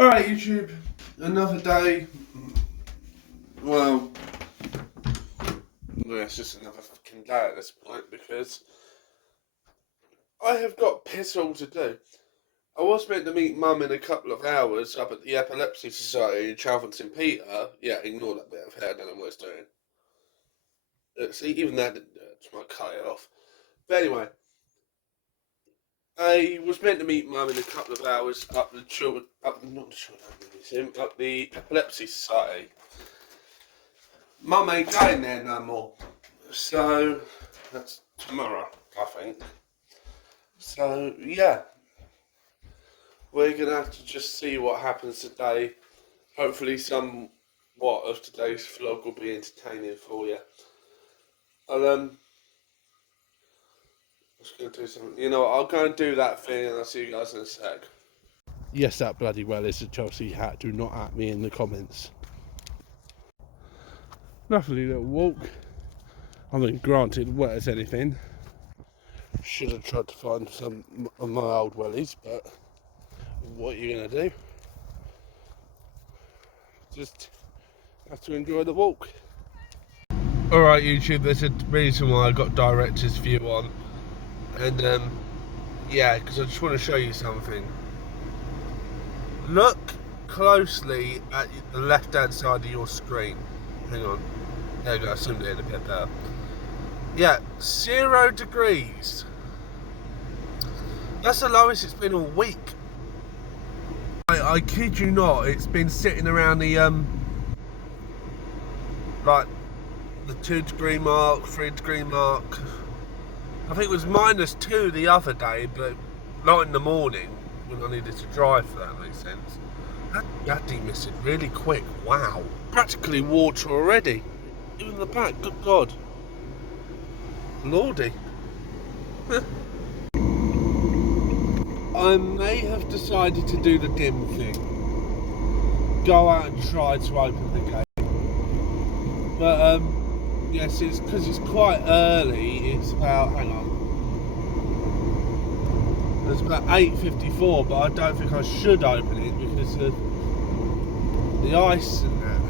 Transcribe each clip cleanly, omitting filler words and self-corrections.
Alright, YouTube, another day. Well, it's just another fucking day at this point because I have got piss all to do. I was meant to meet Mum in a couple of hours up at the Epilepsy Society in Chalfont St Peter. Yeah, ignore that bit of hair, I don't know what it's doing. See, even that didn't do it, just might cut it off. But anyway, I was meant to meet Mum in a couple of hours up the children, not the Children's Museum, up the Epilepsy Society. Mum ain't going there no more. So that's tomorrow, I think. So yeah, we're gonna have to just see what happens today. Hopefully, somewhat of today's vlog will be entertaining for you. I'll just gonna do something. You know, I'll go and do that thing, and I'll see you guys in a sec. Yes, that bloody well is a Chelsea hat. Do not at me in the comments. Lovely little walk. I mean, granted, wet as anything. Should have tried to find some of my old wellies, but what are you gonna do? Just have to enjoy the walk. Alright, YouTube, there's a reason why I got director's view on, and yeah, because I just want to show you something. Look closely at the left hand side of your screen. Hang on, there you go, I zoomed in a bit better. Yeah, 0 degrees. That's the lowest it's been all week. I kid you not, it's been sitting around the like the 2 degree mark, 3 degree mark. I think it was -2 the other day, but not in the morning when I needed to drive, if that makes sense. That demissed it really quick, wow. Practically water already. Even the back, good God. Lordy. I may have decided to do the dim thing. Go out and try to open the gate. But yes, it's because it's quite early. It's about, hang on. It's about 8:54, but I don't think I should open it because of the ice and that.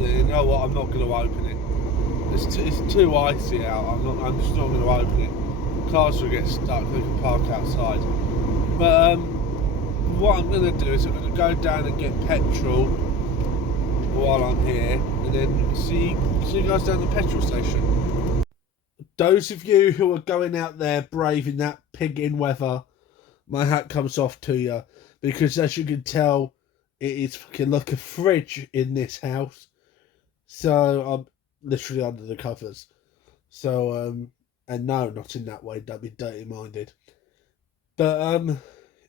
Yeah, you know what? I'm not going to open it. It's too icy out. I'm just not going to open it. Cars will get stuck. They can park outside. But what I'm going to do is I'm going to go down and get petrol while I'm here, and then see you guys down at the petrol station. Those of you who are going out there braving that pig-in weather, my hat comes off to you, because as you can tell, it is fucking like a fridge in this house. So I'm literally under the covers. So and no, not in that way. Don't be dirty-minded. But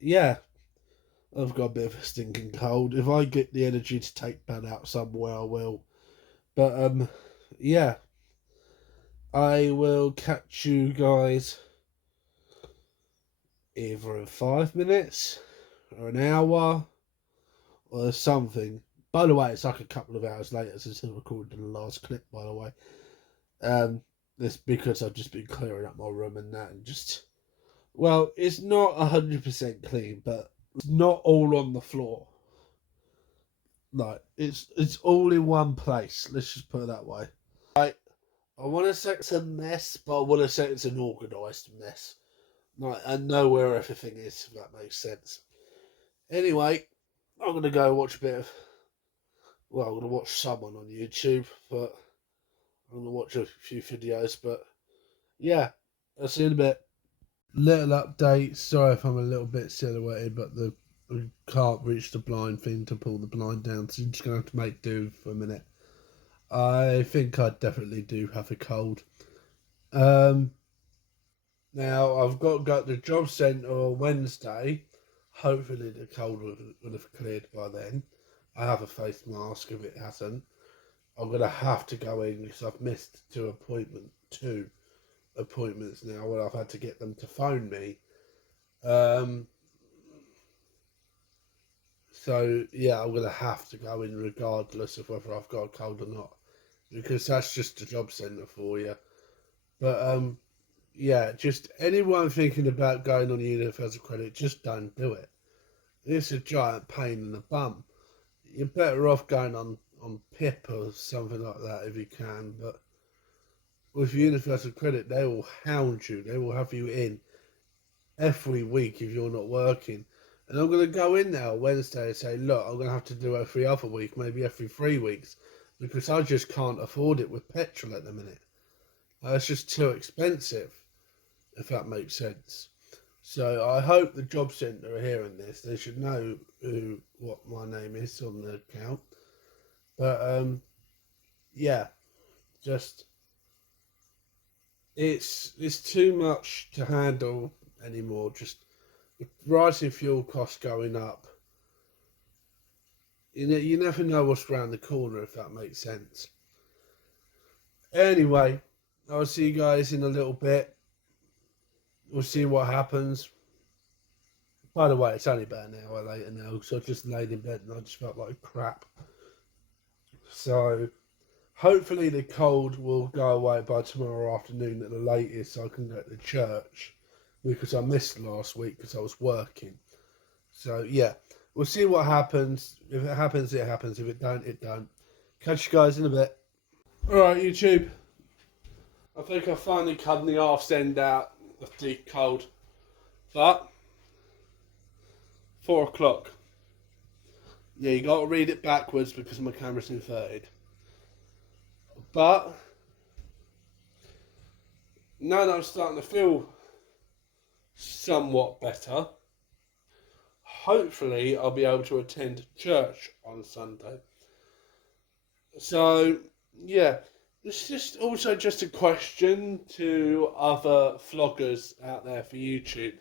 yeah, I've got a bit of a stinking cold. If I get the energy to take that out somewhere, I will. But yeah, I will catch you guys either in 5 minutes or an hour or something. By the way, it's like a couple of hours later since I recorded the last clip, by the way. It's because I've just been clearing up my room and that, and just, well, it's not 100% clean, but it's not all on the floor. Like, it's all in one place. Let's just put it that way. Like, I want to say it's a mess, but I want to say it's an organised mess. Like, I know where everything is, if that makes sense. Anyway, I'm going to go watch a bit of, well, I'm going to watch someone on YouTube, but I'm going to watch a few videos, but yeah, I'll see you in a bit. Little update, sorry if I'm a little bit silhouetted, but we can't reach the blind thing to pull the blind down, so you're just going to have to make do for a minute. I think I definitely do have a cold. Now, I've got to go to the job centre on Wednesday. Hopefully the cold would have cleared by then. I have a face mask if it hasn't. I'm going to have to go in because I've missed two appointments now where I've had to get them to phone me. So yeah, I'm going to have to go in regardless of whether I've got a cold or not, because that's just a job centre for you. But yeah, just anyone thinking about going on universal credit, just don't do it. It's a giant pain in the bum. You're better off going on PIP or something like that if you can, but with Universal Credit, they will hound you. They will have you in every week if you're not working. And I'm going to go in there Wednesday and say, look, I'm going to have to do every other week, maybe every 3 weeks, because I just can't afford it with petrol at the minute. It's just too expensive, if that makes sense. So I hope the job centre are hearing this. They should know what my name is on the account. But yeah, just it's too much to handle anymore. Just with rising fuel costs going up. You never know what's around the corner, if that makes sense. Anyway, I'll see you guys in a little bit. We'll see what happens. By the way, it's only about an hour later now, so I just laid in bed and I just felt like crap. So hopefully the cold will go away by tomorrow afternoon at the latest, so I can go to church, because I missed last week because I was working. So yeah, we'll see what happens. If it happens, it happens. If it don't, it don't. Catch you guys in a bit. Alright, YouTube. I think I finally cut the arse end out of the cold. But 4 o'clock. Yeah, you got to read it backwards because my camera's inverted. But now that I'm starting to feel somewhat better, hopefully I'll be able to attend church on Sunday. So yeah, it's just also just a question to other vloggers out there for YouTube.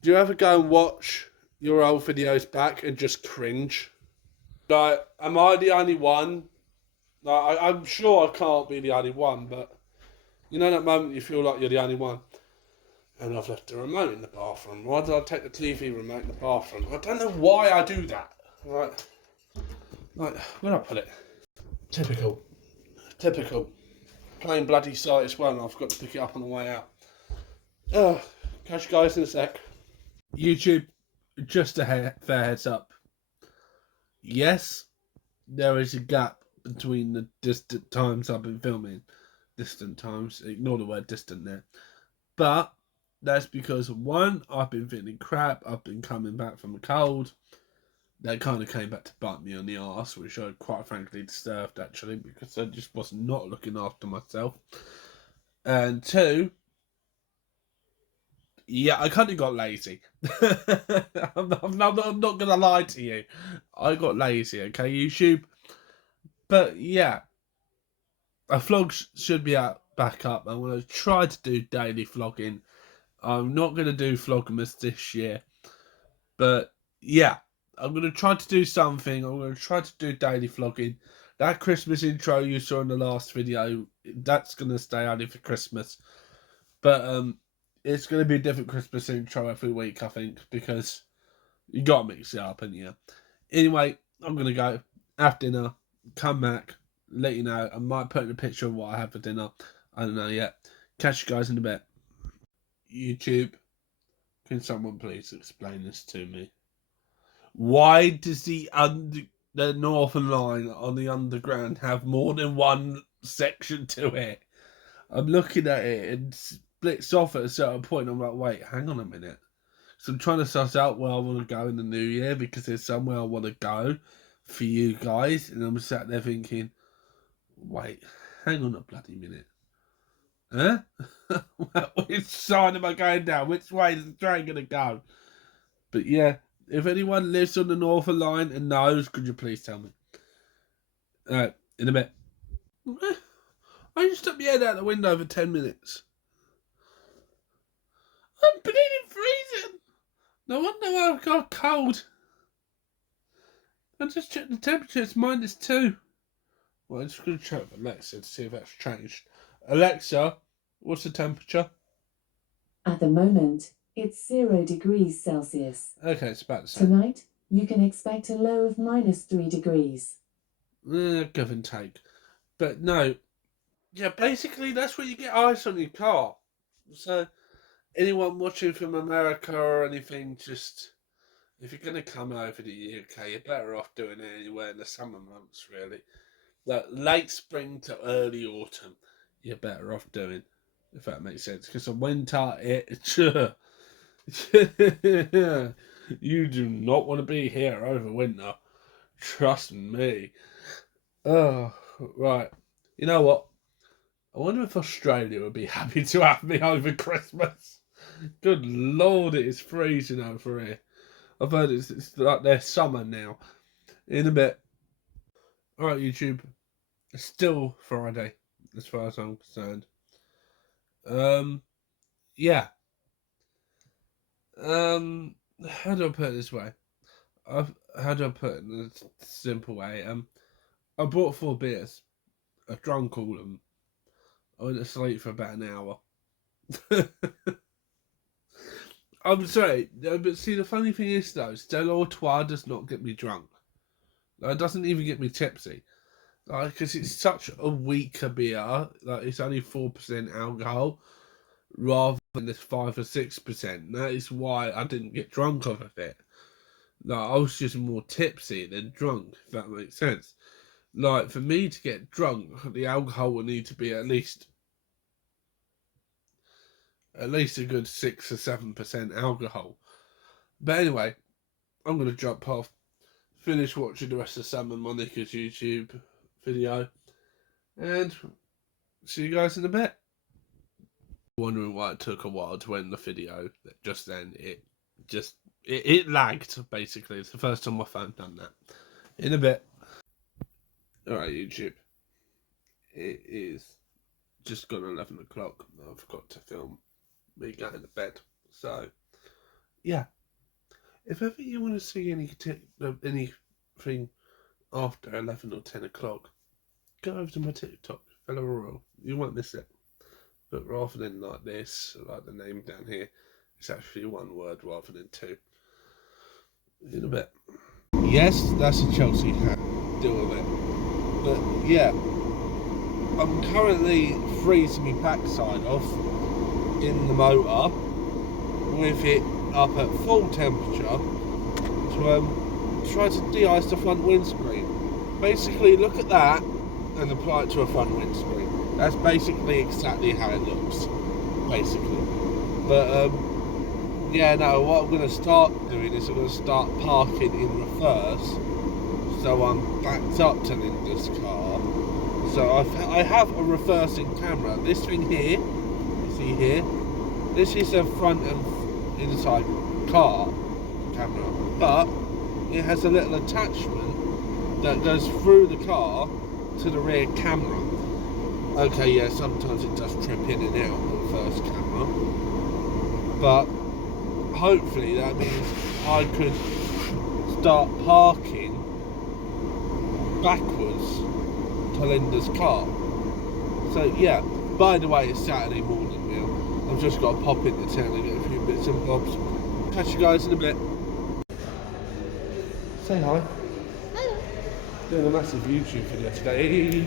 Do you ever go and watch your old videos back and just cringe? Like, am I the only one? Like, I'm sure I can't be the only one, but you know that moment you feel like you're the only one. And I've left the remote in the bathroom. Why did I take the TV remote in the bathroom? I don't know why I do that. Like, where'd I put it? Typical. Plain bloody sight as well, and I've got to pick it up on the way out. Catch you guys in a sec. YouTube, just a fair heads up. Yes, there is a gap between the distant times I've been filming. Distant times, ignore the word distant there. But that's because, one, I've been feeling crap. I've been coming back from a cold. That kind of came back to bite me on the arse, which I quite frankly deserved, actually, because I just was not looking after myself. And two, yeah, I kind of got lazy. I'm not going to lie to you. I got lazy, okay, YouTube? But yeah, a vlog should be back up. I'm going to try to do daily vlogging. I'm not going to do Vlogmas this year. But yeah, I'm going to try to do something. I'm going to try to do daily vlogging. That Christmas intro you saw in the last video, that's going to stay only for Christmas. But it's going to be a different Christmas intro every week, I think, because you got to mix it up, haven't you? Anyway, I'm going to go, have dinner, come back, let you know. I might put in a picture of what I have for dinner. I don't know yet. Catch you guys in a bit. YouTube, can someone please explain this to me? Why does the Northern Line on the Underground have more than one section to it? I'm looking at it and splits off at a certain point. I'm like, wait, hang on a minute. So I'm trying to suss out where I want to go in the new year, because there's somewhere I want to go for you guys. And I'm sat there thinking, wait, hang on a bloody minute. Huh? Which side am I going down? Which way is the train going to go? But yeah, if anyone lives on the Northern Line and knows, could you please tell me? In a bit. I just stuck my head out the window for 10 minutes. I'm bleeding freezing. No wonder I've got cold. I just checked the temperature, it's -2. Well, I'm just going to check with Alexa to see if that's changed. Alexa, what's the temperature? At the moment, it's 0 degrees Celsius. Okay, it's about the same. Tonight, you can expect a low of -3 degrees. Give and take. But no. Yeah, basically that's where you get ice on your car. So anyone watching from America or anything, just if you're going to come over to the UK, you're better off doing it anywhere in the summer months, really. Like late spring to early autumn, you're better off doing, if that makes sense. Because the winter, you do not want to be here over winter. Trust me. Oh, right. You know what? I wonder if Australia would be happy to have me over Christmas. Good Lord, it is freezing over here. I've heard it's like their summer now. In a bit. Alright, YouTube. It's still Friday, as far as I'm concerned. Yeah. How do I put it this way? How do I put it in a simple way? I bought 4 beers. I drank all of them. I went to sleep for about an hour. I'm sorry, but see, the funny thing is though, Stella Artois does not get me drunk. Like, it doesn't even get me tipsy. Like, because it's such a weaker beer. Like, it's only 4% alcohol, rather than this 5 or 6%. That is why I didn't get drunk off of it. Like, I was just more tipsy than drunk, if that makes sense. Like, for me to get drunk, the alcohol would need to be at least a good 6 or 7% alcohol. But anyway, I'm going to jump off, finish watching the rest of Sam and Monica's YouTube video, and see you guys in a bit. Wondering why it took a while to end the video. Just then, it lagged, basically. It's the first time my phone done that. In a bit. Alright, YouTube. It is just gone 11 o'clock. I forgot to film me going to bed. So, yeah. If ever you want to see anything after 11 or 10 o'clock, go over to my TikTok, Fella Royal. You won't miss it. But rather than like this, like the name down here, it's actually one word rather than 2. In a bit. Yes, that's a Chelsea hat. Deal with it. But yeah, I'm currently freezing my backside off in the motor with it up at full temperature to try to de-ice the front windscreen. Basically, look at that and apply it to a front windscreen. That's basically exactly how it looks, basically. But yeah, no, what I'm going to start doing is I'm going to start parking in reverse, so I'm backed up to Linda's car. So I have a reversing camera. This thing here, you see here, this is a front and inside car camera, but it has a little attachment that goes through the car to the rear camera. Okay, yeah, sometimes it does trip in and out on the first camera, but hopefully that means I could start parking backwards to Linda's car. So yeah, by the way, it's Saturday morning now. I've just got to pop into town and get a few bits and bobs. Catch you guys in a bit. Say hi. Hello. Doing a massive YouTube video today.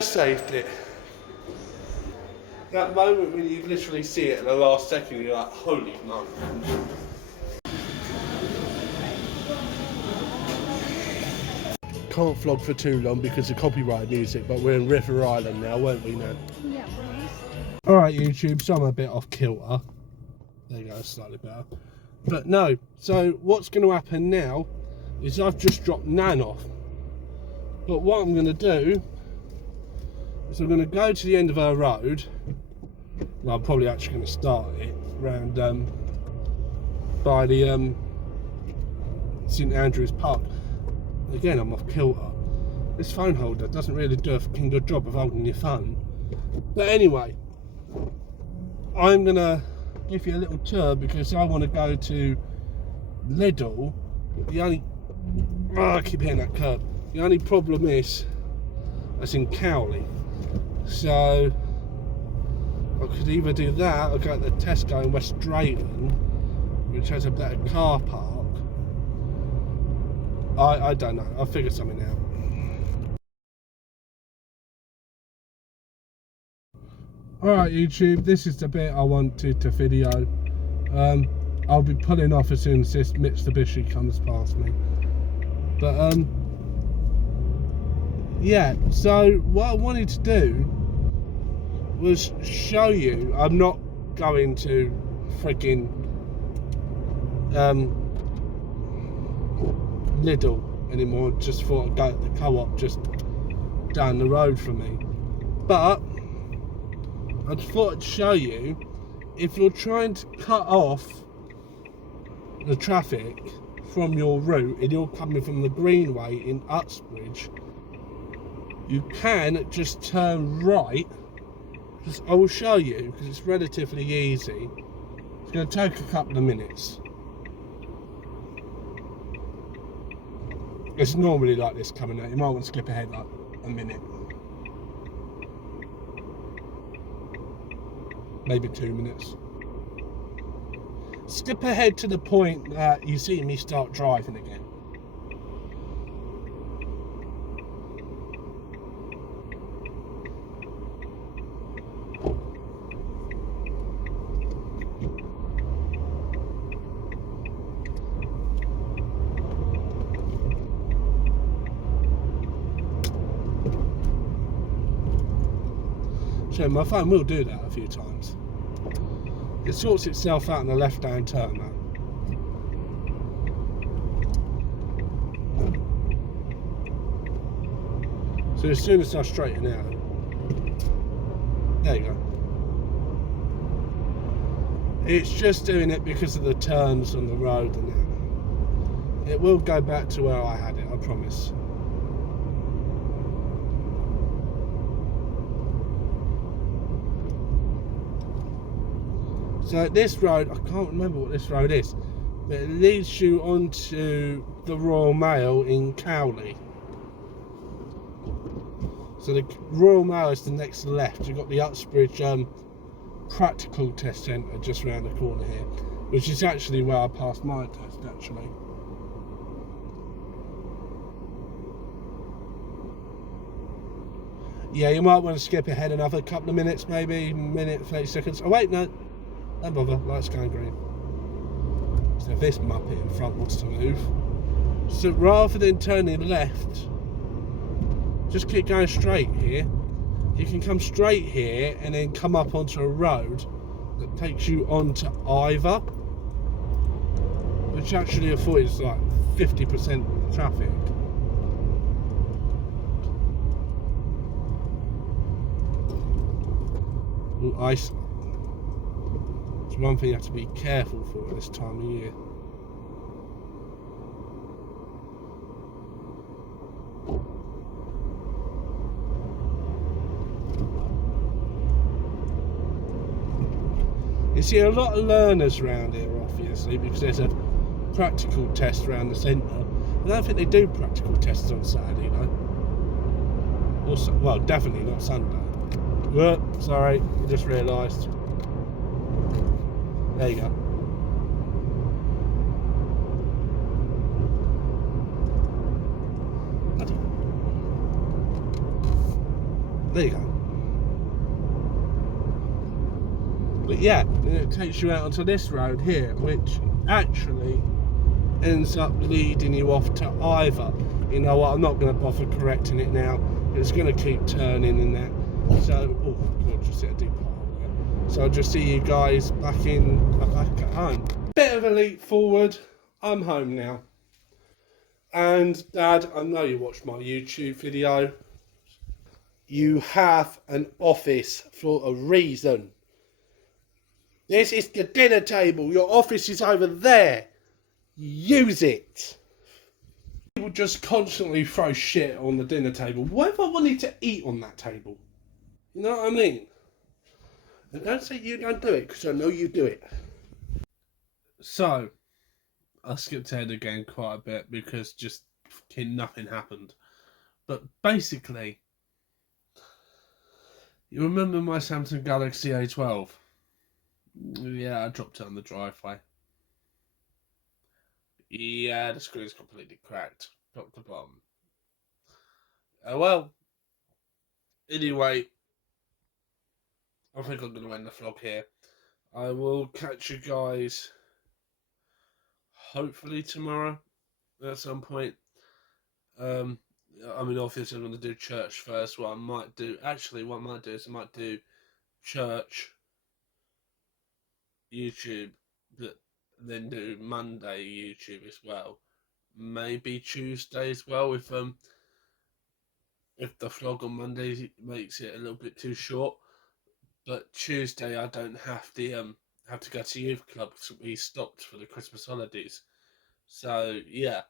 Saved it. That moment when you literally see it in the last second, you're like, holy moly. Can't vlog for too long because of copyright music, but we're in River Island now, weren't we, Nan? Yeah. Alright, YouTube, so I'm a bit off kilter. There you go, slightly better. But no, so what's going to happen now is I've just dropped Nan off. But what I'm going to do is I'm going to go to the end of her road. Well, I'm probably actually going to start it around by the St Andrews Park. Again, I'm off kilter. This phone holder doesn't really do a fucking good job of holding your phone. But anyway, I'm going to give you a little tour because I want to go to Lidl. The only... Oh, I keep hitting that curb. The only problem is, it's in Cowley. So, I could either do that or go to the Tesco in West Drayton, which has a better car park. I don't know. I'll figure something out. Alright YouTube, this is the bit I wanted to video. I'll be pulling off as soon as this Mitsubishi comes past me. But yeah, so what I wanted to do was show you, I'm not going to freaking Lidl anymore, just thought I'd go to the co-op just down the road from me. But I just thought I'd show you, if you're trying to cut off the traffic from your route and you're coming from the Greenway in Uxbridge, you can just turn right. I will show you because it's relatively easy. It's going to take a couple of minutes. It's normally like this coming out. You might want to skip ahead like a minute. Maybe 2 minutes. Skip ahead to the point that you see me start driving again. So my phone will do that a few times. It sorts itself out in the left-hand turn now. So as soon as I straighten out, there you go. It's just doing it because of the turns on the road and that. It will go back to where I had it, I promise. So this road, I can't remember what this road is, but it leads you onto the Royal Mail in Cowley. So the Royal Mail is the next left. You've got the Uxbridge practical test centre just around the corner here, which is actually where I passed my test actually. Yeah, you might want to skip ahead another couple of minutes, maybe minute, 30 seconds. Oh wait, no, don't bother, light's going green. So if this muppet in front wants to move, so rather than turning left, just keep going straight here. You can come straight here and then come up onto a road that takes you onto Ivor, which actually avoids like 50% of the traffic. Ooh, ice. It's one thing you have to be careful for at this time of year. You see a lot of learners around here, obviously, because there's a practical test around the centre. I don't think they do practical tests on Saturday, though. Also, well, definitely not Sunday. Well, sorry, I just realised. There you go. There you go. But yeah, it takes you out onto this road here, which actually ends up leading you off to Ivor. You know what, I'm not going to bother correcting it now. It's going to keep turning in that. So, oh god, just hit a deep hole there. So I'll just see you guys back at home. Bit of a leap forward. I'm home now. And Dad, I know you watched my YouTube video. You have an office for a reason. This is the dinner table. Your office is over there. Use it. People just constantly throw shit on the dinner table. What if I wanted to eat on that table? You know what I mean? And don't say you don't do it, because I know you do it. So, I skipped ahead again quite a bit because just fucking nothing happened. But basically, you remember my Samsung Galaxy A12? Yeah, I dropped it on the driveway. Yeah, the screen's completely cracked, top to bottom. Oh well. Anyway, I think I'm going to end the vlog here. I will catch you guys hopefully tomorrow at some point. I mean, obviously, I'm going to do church first. What I might do is I might do church, YouTube, but then do Monday YouTube as well. Maybe Tuesday as well if the vlog on Monday makes it a little bit too short. But Tuesday I don't have to go to youth club because we stopped for the Christmas holidays. So yeah,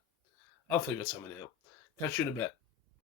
I'll figure something out. Catch you in a bit.